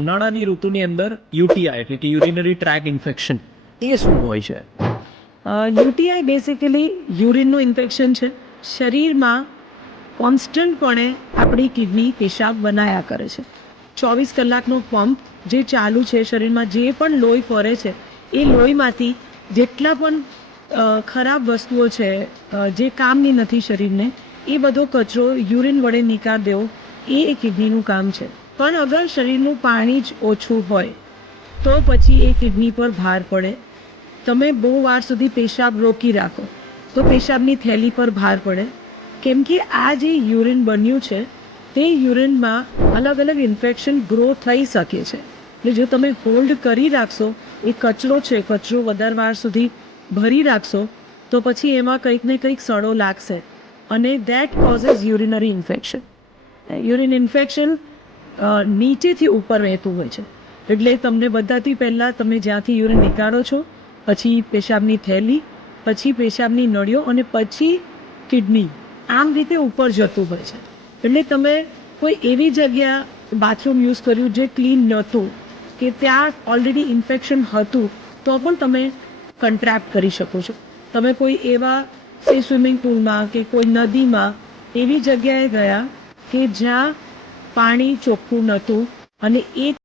ઉનાળાની ઋતુની અંદર યુટીઆઈ એટલે કે યુરિનરી ટ્રેક ઇન્ફેક્શન એ શું હોય છે? યુટીઆઈ બેસિકલી યુરિનનું ઇન્ફેક્શન છે. શરીરમાં કોન્સ્ટન્ટપણે આપણી કિડની પેશાબ બનાયા કરે છે. 24 કલાકનો પંપ જે ચાલુ છે શરીરમાં, જે પણ લોહી ફરે છે એ લોહીમાંથી જેટલા પણ ખરાબ વસ્તુઓ છે જે કામની નથી શરીરને, એ બધો કચરો યુરિન વડે નિકાળ દેવો એ કિડનીનું કામ છે. પણ અગર શરીરનું પાણી જ ઓછું હોય તો પછી એ કિડની પર ભાર પડે. તમે બહુ વાર સુધી પેશાબ રોકી રાખો તો પેશાબની થેલી પર ભાર પડે. કેમ કે આ જે યુરિન બન્યું છે તે યુરિનમાં અલગ અલગ ઇન્ફેક્શન ગ્રો થઈ શકે છે. એટલે જો તમે હોલ્ડ કરી રાખશો, એ કચરો છે, કચરો વધારે વાર સુધી ભરી રાખશો તો પછી એમાં કંઈક ને કંઈક સડો લાગશે અને that causes urinary infection. Urine infection નીચેથી ઉપર વહેતું હોય છે. એટલે તમને બધાથી પહેલાં તમે જ્યાંથી યુરિન નીકાળો છો, પછી પેશાબની થેલી, પછી પેશાબની નળીઓ અને પછી કિડની, આમ રીતે ઉપર જતું હોય છે. એટલે તમે કોઈ એવી જગ્યા બાથરૂમ યુઝ કર્યું જે ક્લીન નહોતું, કે ત્યાં ઓલરેડી ઇન્ફેક્શન હતું, તો પણ તમે કન્ટ્રાક્ટ કરી શકો છો. તમે કોઈ એવા સ્વિમિંગ પુલમાં કે કોઈ નદીમાં એવી જગ્યાએ ગયા કે જ્યાં પાણી ચોખ્ખું નહોતું અને એ